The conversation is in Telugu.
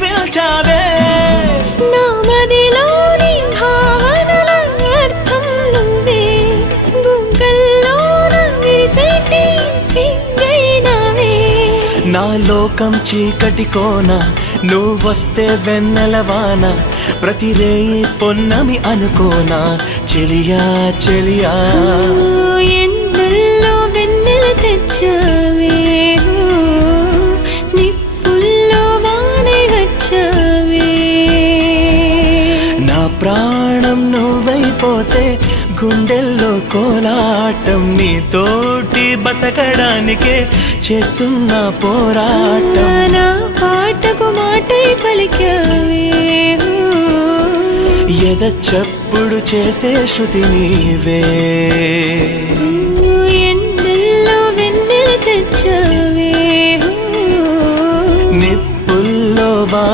పిలిచావే నా మదిలోని భావనల అర్థం నువ్వే బుగ్గల్లోన విరిసేటి సిగ్గైనవే నా లోకం చీకటి కోన నువ్వొస్తే వెన్నెలవాన ప్రతి రేయి పొన్నమి అనుకోనా చెలియా చెలియా ఎండల్లో వెన్నెల తెచ్చావే నిప్పుల్లో వానై వచ్చావే నా ప్రాణం నువ్వైపోతే గుండెల్లో కోలాటం నీతోటి బతకడానికే చేస్తున్న పోరాటం నా పాటకు మాటై పలికావే ఎద చప్పుడు చేసే శృతి నీవే